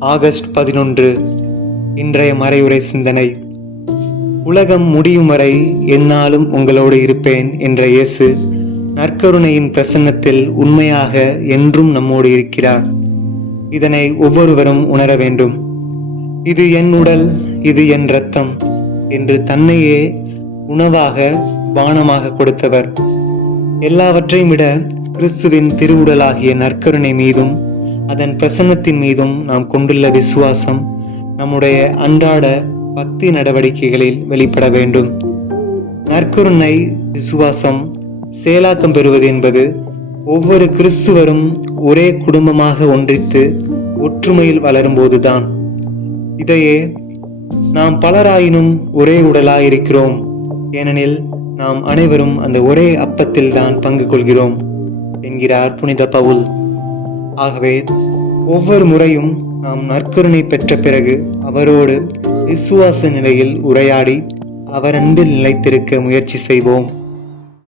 August பதினொன்று இன்றைய மறைவுரை சிந்தனை. உலகம் முடியும் வரை என்னாலும் உங்களோடு இருப்பேன் என்ற இயேசு நற்கருணையின் பிரசன்னத்தில் உண்மையாக என்றும் நம்மோடு இருக்கிறார். இதனை ஒவ்வொருவரும் உணர வேண்டும். இது என் உடல் இது என் ரத்தம் என்று தன்னையே உணவாக பானமாக கொடுத்தவர். எல்லாவற்றையும் விட கிறிஸ்துவின் திருவுடலாகிய நற்கருணை மீதும் அதன் பிரசன்னத்தின் மீதும் நாம் கொண்டுள்ள விசுவாசம் நம்முடைய அன்றாட பக்தி நடவடிக்கைகளில் வெளிப்பட வேண்டும். நற்கருணை விசுவாசம் செயலாக்கம் பெறுவது என்பது ஒவ்வொரு கிறிஸ்துவரும் ஒரே குடும்பமாக ஒன்றித்து ஒற்றுமையில் வளரும்போதுதான். இதையே நாம் பலராயினும் ஒரே உடலாயிருக்கிறோம். ஏனெனில் நாம் அனைவரும் அந்த ஒரே அப்பத்தில் தான் பங்கு கொள்கிறோம் என்கிறார் புனித பவுல். ஆகவே ஒவ்வொரு முறையும் நாம் நற்கருணை பெற்ற பிறகு அவரோடு விசுவாச நிலையில் உரையாடி அவர் அன்பில் நிலைத்திருக்க முயற்சி செய்வோம்.